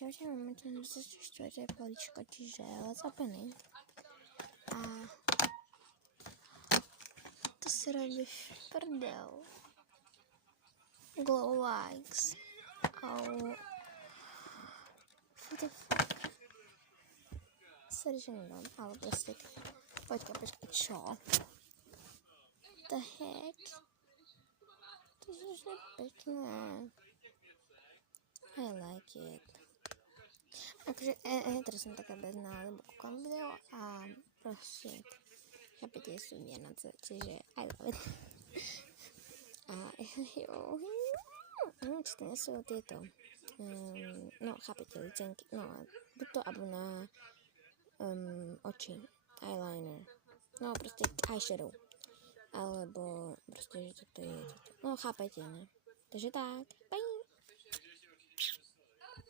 čtvrtě momentálně se čtvrté políčko, čiže let's open it. A to se robí prdel. Glow likes. Au. What the fuck? Sorry, že nedám, ale prostě. Počkej, čo? The heck? To je strašne pekné. I like it. Akože, teraz som taká bezná, lebo kúkam video a proste chápete, sú na to, čiže I love it. A neviem, či to nie sú tieto, no chápete, licenky, no buď to, alebo na oči, eyeliner, no proste eyeshadow, alebo proste, že toto je, no chápete, ne? Takže tak, bye!